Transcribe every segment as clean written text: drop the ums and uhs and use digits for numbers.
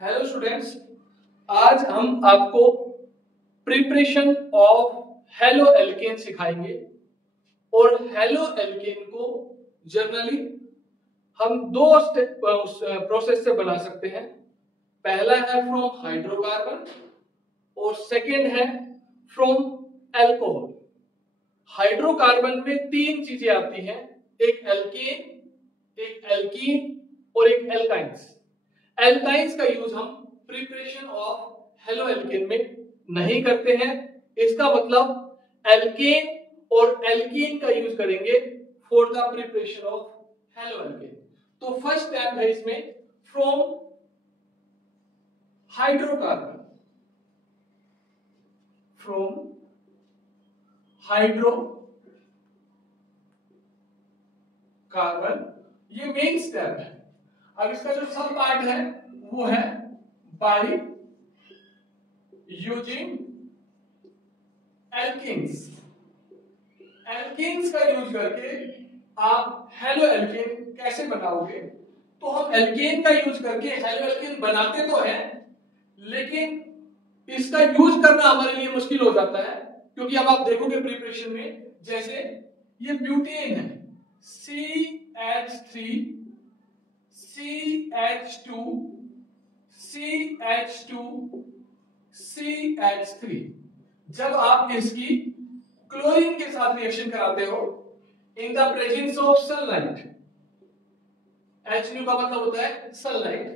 Hello students, आज हम आपको प्रिपरेशन ऑफ हेलो एल्केन सिखाएंगे। और हेलो एल्केन को जनरली हम दो प्रोसेस से बना सकते हैं। पहला है फ्रॉम हाइड्रोकार्बन और सेकेंड है फ्रॉम एल्कोहल। हाइड्रोकार्बन में तीन चीजें आती हैं, एक एल्केन, एक एल्कीन और एक एल्काइंस। एल्काइंस का यूज हम प्रिपरेशन ऑफ हेलो एल्केन में नहीं करते हैं। इसका मतलब एल्केन और एल्कीन का यूज करेंगे for the preparation of halo alkane. तो फर्स्ट स्टेप है इसमें फ्रॉम हाइड्रोकार्बन, फ्रॉम हाइड्रोकार्बन, ये मेन स्टेप है। अब इसका जो सब पार्ट है वो है बाय यूजिंग एल्केन्स। एल्केन्स का यूज करके आप हेलो एल्केन कैसे बनाओगे? तो हम एल्केन का यूज करके हेलो एल्केन बनाते तो हैं, लेकिन इसका यूज करना हमारे लिए मुश्किल हो जाता है, क्योंकि अब आप देखोगे प्रिपरेशन में, जैसे ये ब्यूटेन है CH3 CH2 CH2 CH3। जब आप इसकी क्लोरीन के साथ रिएक्शन कराते हो in the presence of sunlight, H का मतलब होता है सनलाइट,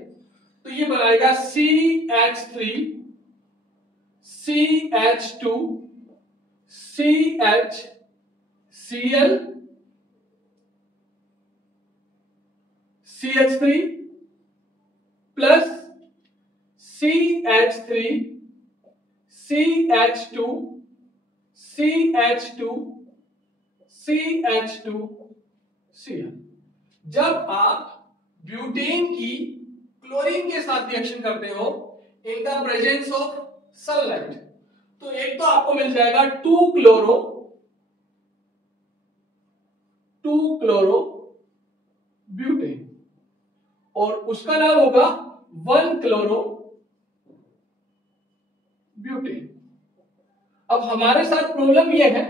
तो ये बनाएगा CH3 CH2 CHCl CH3 plus CH3 CH2 CH2 CH2 Cl। जब आप ब्यूटेन की क्लोरीन के साथ रिएक्शन करते हो in the presence of sunlight, तो एक तो आपको मिल जाएगा 2 क्लोरो ब्यूटेन और उसका नाम होगा 1 क्लोरो ब्यूटेन। अब हमारे साथ प्रॉब्लम यह है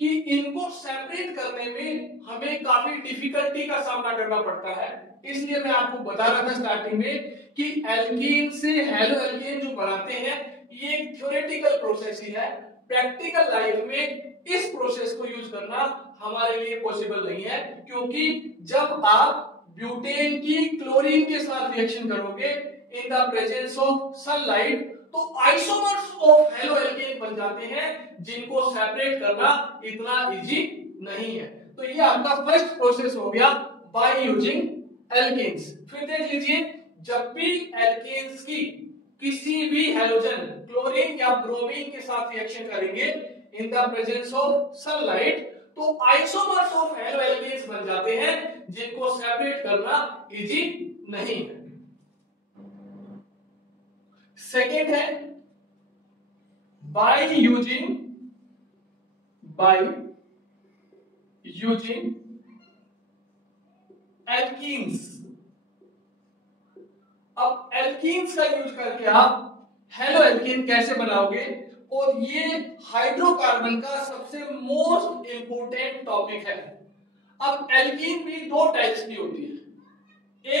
कि इनको सेपरेट करने में हमें काफी डिफिकल्टी का सामना करना पड़ता है। इसलिए मैं आपको बता रहा था स्टार्टिंग में कि एल्कीन से हेलो एल्केन जो बनाते हैं ये एक थ्योरेटिकल प्रोसेस ही है। प्रैक्टिकल लाइफ में इस प्रोसेस को यूज करना हमारे लिए पॉसिबल नहीं है, क्योंकि जब आप ब्यूटेन की क्लोरीन के साथ रिएक्शन करोगे in the presence of sunlight, तो आइसोमर्स ऑफ हेलो एल्केन बन जाते हैं जिनको सेपरेट करना इतना इजी नहीं है। तो ये आपका फर्स्ट प्रोसेस हो गया बाय यूजिंग एल्केन्स। फिर देख लीजिए, जब भी एल्केन्स की किसी भी हैलोजन क्लोरीन या ब्रोमीन के साथ रिएक्शन करेंगे in the presence of sunlight, तो आइसोमर्स ऑफ हेलो एल्केन्स बन जाते हैं जिनको सेपरेट करना इजी नहीं है। सेकेंड है बाय यूजिंग एल्कीन्स। अब एल्कीन्स का यूज करके आप हेलो एल्कीन कैसे बनाओगे? और ये हाइड्रोकार्बन का सबसे मोस्ट इंपोर्टेंट टॉपिक है। अब एल्कीन भी दो टाइप्स की होती है,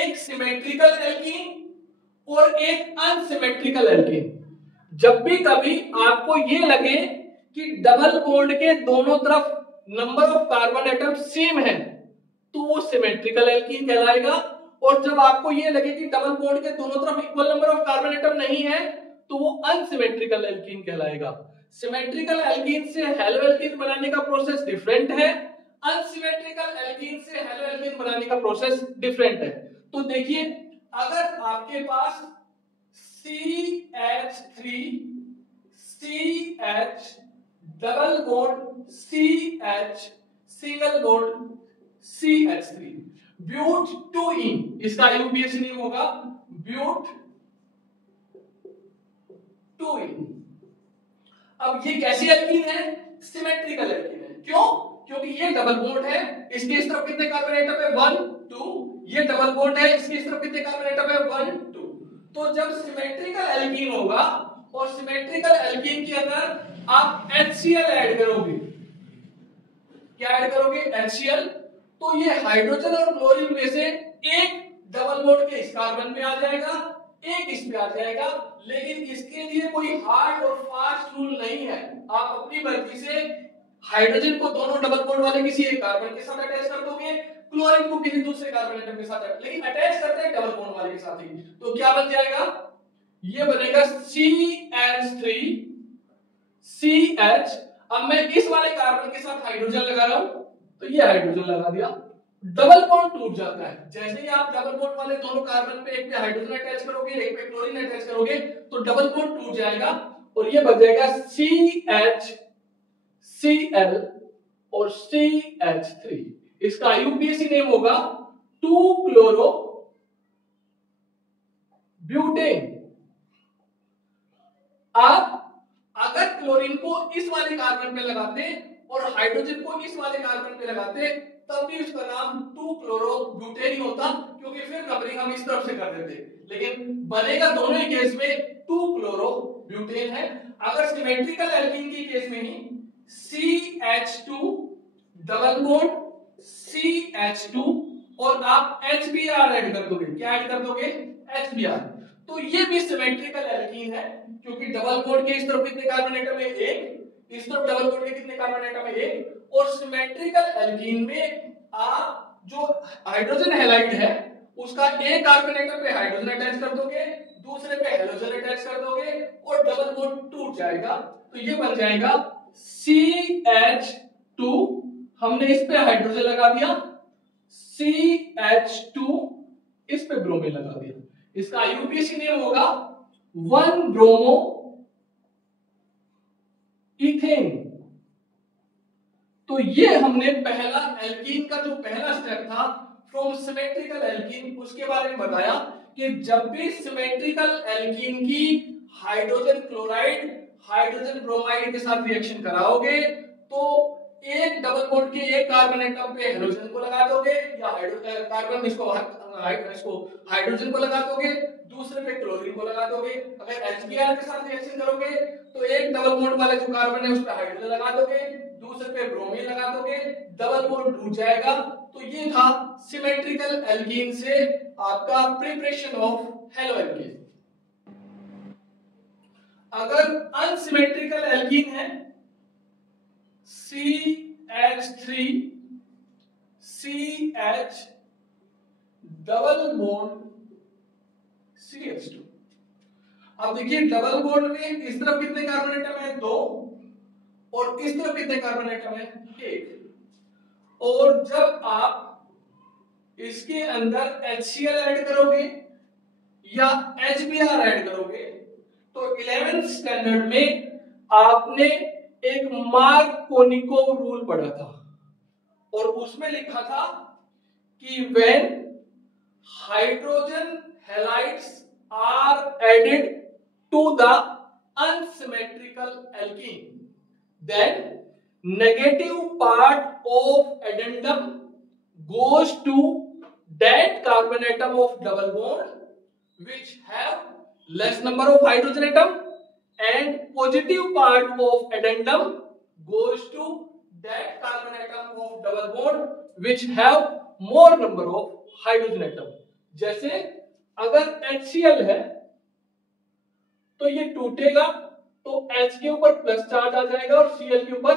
एक सिमेट्रिकल एल्कीन और एक अनसिमेट्रिकल एल्कीन। जब भी कभी आपको ये लगे कि डबल बॉन्ड के दोनों तरफ number of carbon atom same है, तो वो सिमेट्रिकल एल्कीन कहलाएगा। और जब आपको ये लगे कि डबल बॉन्ड के दोनों तरफ equal number of carbon atom नहीं है, तो वो अनसिमेट्रिकल एल्कीन कहलाएगा। सिमेट्रिकल एल्कीन से हेलो एल्कीन बनाने का प्रोसेस डिफरेंट है, अनसिमेट्रिकल एल्कीन से हेलो एल्कीन बनाने का प्रोसेस डिफरेंट है। तो देखिए, अगर आपके पास CH3 CH double bond CH single bond CH3 but 2इन, इसका यूपीएससी नेम होगा ब्यूट 2इन। अब ये कैसी एल्कीन है? सिमेट्रिकल एल्कीन है। क्यों? क्योंकि ये डबल बॉन्ड है, इसके इस तरफ कितने कार्बन एटम है? 1 2। ये डबल बॉन्ड है, इसके इस तरफ कितने कार्बन एटम है? 1 2। तो जब सिमेट्रिकल एल्कीन होगा और सिमेट्रिकल एल्कीन के अंदर आप HCl ऐड करोगे, क्या ऐड करोगे? HCl। तो ये हाइड्रोजन और क्लोरीन में से एक डबल बॉन्ड के इस कार्बन में आ जाएगा, एक इस पे आ जाएगा, लेकिन इसके लिए कोई हार्ड और फास्ट रूल नहीं है। आप अपनी मर्जी से हाइड्रोजन को दोनों डबल बॉन्ड वाले किसी एक कार्बन के साथ अटैच कर दोगे, क्लोरीन को किसी दूसरे कार्बन एटम के साथ, लेकिन अटैच करते हैं डबल बॉन्ड वाले के साथ ही। तो क्या बन जाएगा? ये बनेगा CH3 CH। अब मैं इस वाले कार्बन के साथ हाइड्रोजन लगा रहा हूं, तो ये हाइड्रोजन लगा दिया, डबल बॉन्ड टूट जाता है। जैसे ही आप डबल बॉन्ड वाले दोनों कार्बन पे एक पे हाइड्रोजन अटैच करोगे, एक पे क्लोरीन अटैच करोगे, तो डबल बॉन्ड टूट जाएगा और ये बन जाएगा CHCl और CH3। इसका IUPAC नेम होगा 2-chloro-ब्यूटेन। आप अगर क्लोरीन को इस वाले कार्बन पे लगाते और हाइड्रोजन को इस वाले कार्बन पे लगाते, तब भी उसका नाम 2-chloro-ब्यूटेन ही होता, क्योंकि फिर नंबरिंग हम इस तरफ से कर देते। लेकिन बनेगा दोनों ही केस में 2-chloro-ब्यूटेन है। अगर सिमेट्रिकल एल्कीन की केस में ही CH2 डबल बॉन्ड CH2 और आप HBr ऐड कर दोगे। क्या ऐड कर दोगे? HBr। तो ये भी सिमेट्रिकल एल्कीन है, क्योंकि डबल बॉन्ड के इस तरफ कितने कार्बन एटम है? एक। इस तरफ डबल बॉन्ड के कितने कार्बन एटम है? एक। और सिमेट्रिकल एल्कीन में आप जो हाइड्रोजन हैलाइड है उसका एक कार्बन एटम पे हाइड्रोजन अटैच कर दोगे, दूसरे पे हैलोजन अटैच कर दोगे और डबल बॉन्ड टूट जाएगा। तो ये बन जाएगा CH2, हमने इस पे हाइड्रोजन लगा दिया, CH2 इस पे ब्रोमीन लगा दिया। इसका IUPAC नेम होगा 1-bromo इथेन। तो ये हमने पहला एल्कीन का जो पहला स्टेप था फ्रॉम सिमेट्रिकल एल्कीन, उसके बारे में बताया कि जब भी सिमेट्रिकल एल्कीन की हाइड्रोजन क्लोराइड हाइड्रोजन ब्रोमाइड के साथ रिएक्शन कराओगे तो एक डबल बॉन्ड के एक कार्बन एटम पे हाइड्रोजन को लगा दोगे, या कार्बन इसको हाइड्रोजन को लगा दोगे, दूसरे पे क्लोरीन को लगा दोगे। अगर HBr के साथ रिएक्शन करोगे तो एक डबल बॉन्ड वाला जो कार्बन है उस पे हाइड्रोजन लगा दोगे, दूसरे पे ब्रोमीन लगा दोगे, डबल बॉन्ड टूट जाएगा। तो ये था सिमेट्रिकल एल्कीन से आपका प्रिपरेशन ऑफ हेलो एल्कीन। अगर अनसिमेट्रिकल एल्कीन है CH3 CH double bond CH2। अब देखिए डबल बॉन्ड में इस तरफ कितने कार्बन एटम है? 2, और इस तरफ कितने कार्बन एटम है? 1। और जब आप इसके अंदर HCl ऐड करोगे या HBr ऐड करोगे तो 11th स्टैंडर्ड में आपने एक मार्कोनिकोव रूल पढ़ा था और उसमें लिखा था कि when hydrogen halides are added to the unsymmetrical alkene, then negative part of addendum goes to that carbon atom of double bond which have less number of hydrogen atom, and positive part of addendum goes to that carbon atom of double bond which have more number of hydrogen atom। जैसे अगर HCl है तो ये टूटेगा तो H के ऊपर plus charge आ जाएगा और Cl के ऊपर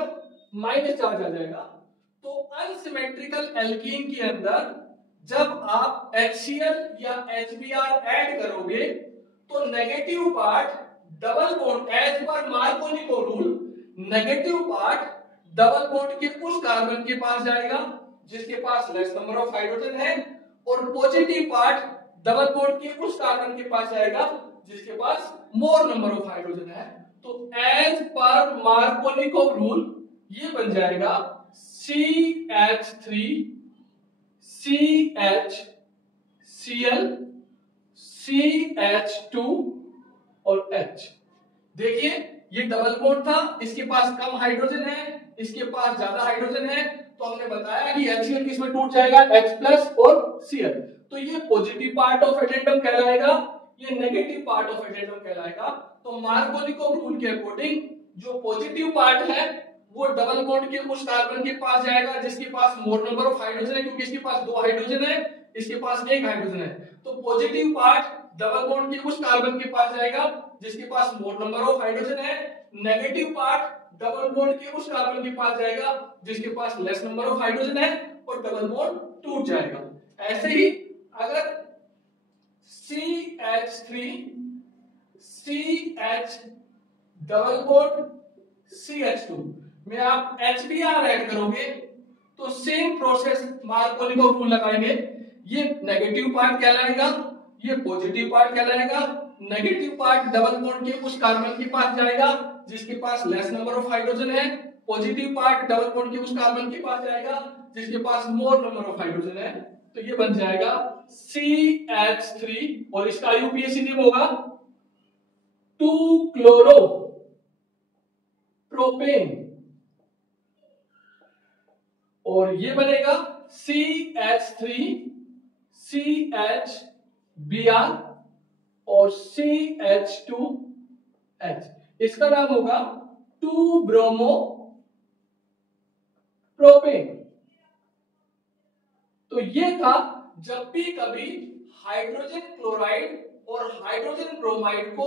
माइनस चार्ज आ जाएगा। तो अनसिमेट्रिकल एल्कीन के अंदर जब आप HCl या HBr ऐड करोगे तो negative part double bond edge पर Markovnikov rule, negative part double bond के उस कार्बन के पास जाएगा जिसके पास लेस नंबर ऑफ हाइड्रोजन है, और पॉजिटिव पार्ट डबल बॉन्ड के उस कार्बन के पास जाएगा जिसके पास मोर नंबर ऑफ हाइड्रोजन है। तो एज पर मार्कोनिकोव रूल ये बन जाएगा CH3 CH Cl CH2 और H। देखिए ये डबल बॉन्ड था, इसके पास कम हाइड्रोजन है, इसके पास ज्यादा हाइड्रोजन है, तो हमने बताया कि HCl किसमें टूट जाएगा? H+ और Cl। तो ये पॉजिटिव पार्ट ऑफ एडेंडम कहलाएगा, ये नेगेटिव पार्ट ऑफ एडेंडम कहलाएगा। तो मार्कोनिकोव रूल के अकॉर्डिंग जो पॉजिटिव पार्ट है वो डबल बॉन्ड के उस कार्बन के पास जाएगा जिसके पास मोर नंबर ऑफ हाइड्रोजन है, क्योंकि इसके पास 2 हाइड्रोजन है, इसके पास 1 हाइड्रोजन है। तो पॉजिटिव पार्ट डबल बॉन्ड के उस कार्बन के पास जाएगा जिसके पास मोर नंबर ऑफ हाइड्रोजन है। नेगेटिव पार्ट डबल बॉन्ड के उस कार्बन के पास जाएगा जिसके पास लेस नंबर ऑफ हाइड्रोजन है और डबल बॉन्ड टूट जाएगा। ऐसे ही अगर CH3 CH double bond CH2 में आप HBr ऐड करोगे तो सेम प्रोसेस मार्कोनिकोव रूल लगाएंगे। ये नेगेटिव पार्ट कहलाएगा, ये पॉजिटिव पार्ट कहलाएगा। नेगेटिव पार्ट डबल बॉन्ड के उस कार्बन के पास जाएगा जिसके पास लेस नंबर ऑफ हाइड्रोजन है। पॉजिटिव पार्ट डबल बॉन्ड के उस कार्बन के पास जाएगा जिसके पास मोर नंबर ऑफ हाइड्रोजन है। तो ये बन जाएगा CH3 और इसका IUPAC नेम होगा 2-क्लोरो प्रोपेन और ये बनेगा CH3 CHBr और CH2H। इसका नाम होगा 2-ब्रोमो प्रोपेन। तो ये था जब भी कभी हाइड्रोजन क्लोराइड और हाइड्रोजन ब्रोमाइड को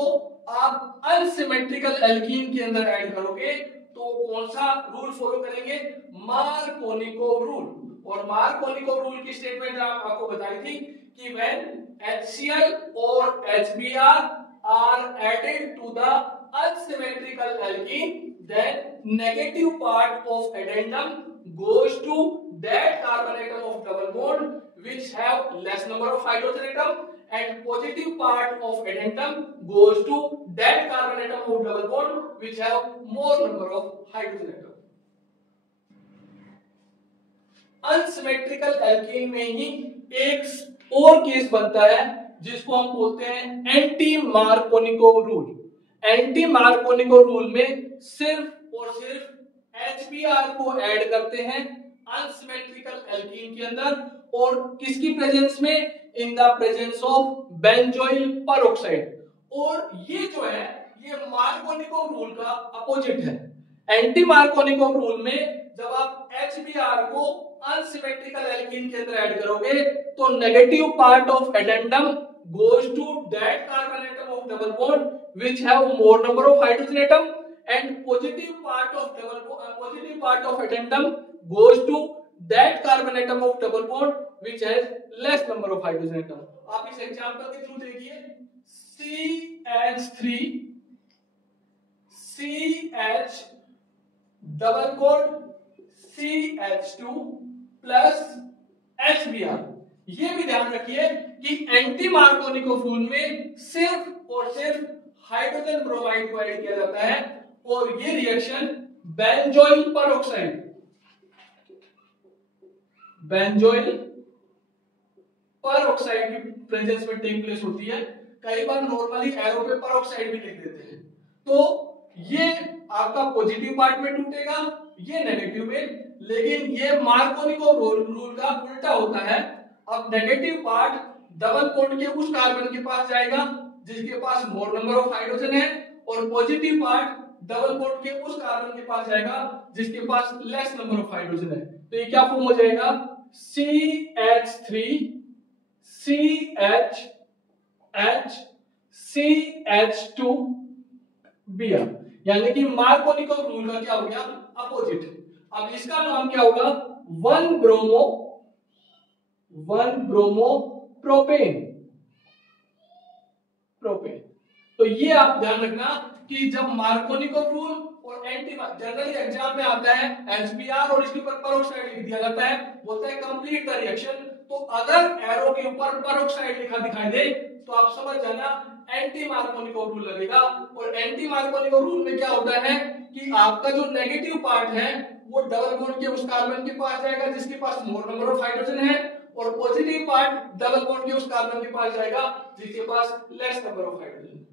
आप अनसिमेट्रिकल एल्कीन के अंदर ऐड करोगे तो कौन सा रूल फॉलो करेंगे, मार्कोनिकोव रूल। और मार्कोनिकोव रूल की स्टेटमेंट आपको बताई थी कि व्हेन HCl और HBr are added to the unsymmetrical alkene then negative part of addendum goes to that carbon atom of double bond which have less number of hydrogen atom and positive part of addendum goes to that carbon atom of double bond which have more number of hydrogen atom। Unsymmetrical alkene में ही एक और case बनता है जिसको हम बोलते हैं anti Markovnikov rule. Anti Markovnikov rule में सिर्फ और सिर्फ HBr को ऐड करते हैं अनसिमेट्रिकल एल्कीन के अंदर और किसकी प्रेजेंस में, in the presence of benzoyl peroxide. और ये जो है ये मार्कोनिकोव रूल का अपोजिट है। एंटी मार्कोनिकोव रूल में जब आप HBr को अनसिमेट्रिकल एल्कीन के अंदर ऐड करोगे तो negative part of addendum goes to that carbon atom of double bond which have more number of hydrogen atom and positive part of addendum goes to that carbon atom of double bond which has less number of hydrogen atom। आप इस example के through देखिए CH3 CH double bond CH2 plus HBr। ये भी ध्यान रखिए कि anti Markovnikov rule में सिर्फ और सिर्फ हाइड्रोजन ब्रोमाइड को ऐड किया जाता है और ये रिएक्शन बेंजोइल परऑक्साइड की प्रेजेंस में टेक प्लेस होती है। कई बार नॉर्मली एरो पे परऑक्साइड भी लिख देते हैं। तो ये आपका पॉजिटिव पार्ट में टूटेगा, ये नेगेटिव में, लेकिन ये मार्कोनिकोव रूल का उल्टा होता है। अब नेगेटिव पार्ट डबल बॉन्ड के उस कार्बन के पास जाएगा जिसके पास मोर नंबर ऑफ हाइड्रोजन है और पॉजिटिव पार्ट डबल बॉन्ड के उस कार्बन के पास जाएगा जिसके पास लेस नंबर ऑफ हाइड्रोजन है। तो ये क्या फॉर्म हो जाएगा CH3 CHH CH2Br, यानी कि मार्कोनिकोव रूल का क्या हो गया, अपोजिट। अब इसका नाम क्या होगा, 1-ब्रोमो प्रोपेन। तो ये आप ध्यान रखना कि जब मार्कोनिकोव रूल और एंटी, जनरली एग्जाम में आता है HBr और इसके ऊपर परऑक्साइड लिख दिया जाता है, बोलता है कंप्लीट द रिएक्शन। तो अगर एरो के ऊपर परऑक्साइड लिखा दिखाई दे तो आप समझ जाना एंटी मार्कोनिकोव रूल लगेगा। और एंटी मार्कोनिकोव रूल में क्या होता है कि आपका जो नेगेटिव पार्ट है वो डबल बॉन्ड के उस कार्बन के पास जाएगा जिसके पास मोर नंबर ऑफ हाइड्रोजन है और पॉजिटिव पार्ट डबल बॉन्ड के उस कार्बन के पास जाएगा जिसके पास लेस नंबर ऑफ हाइड्रोजन।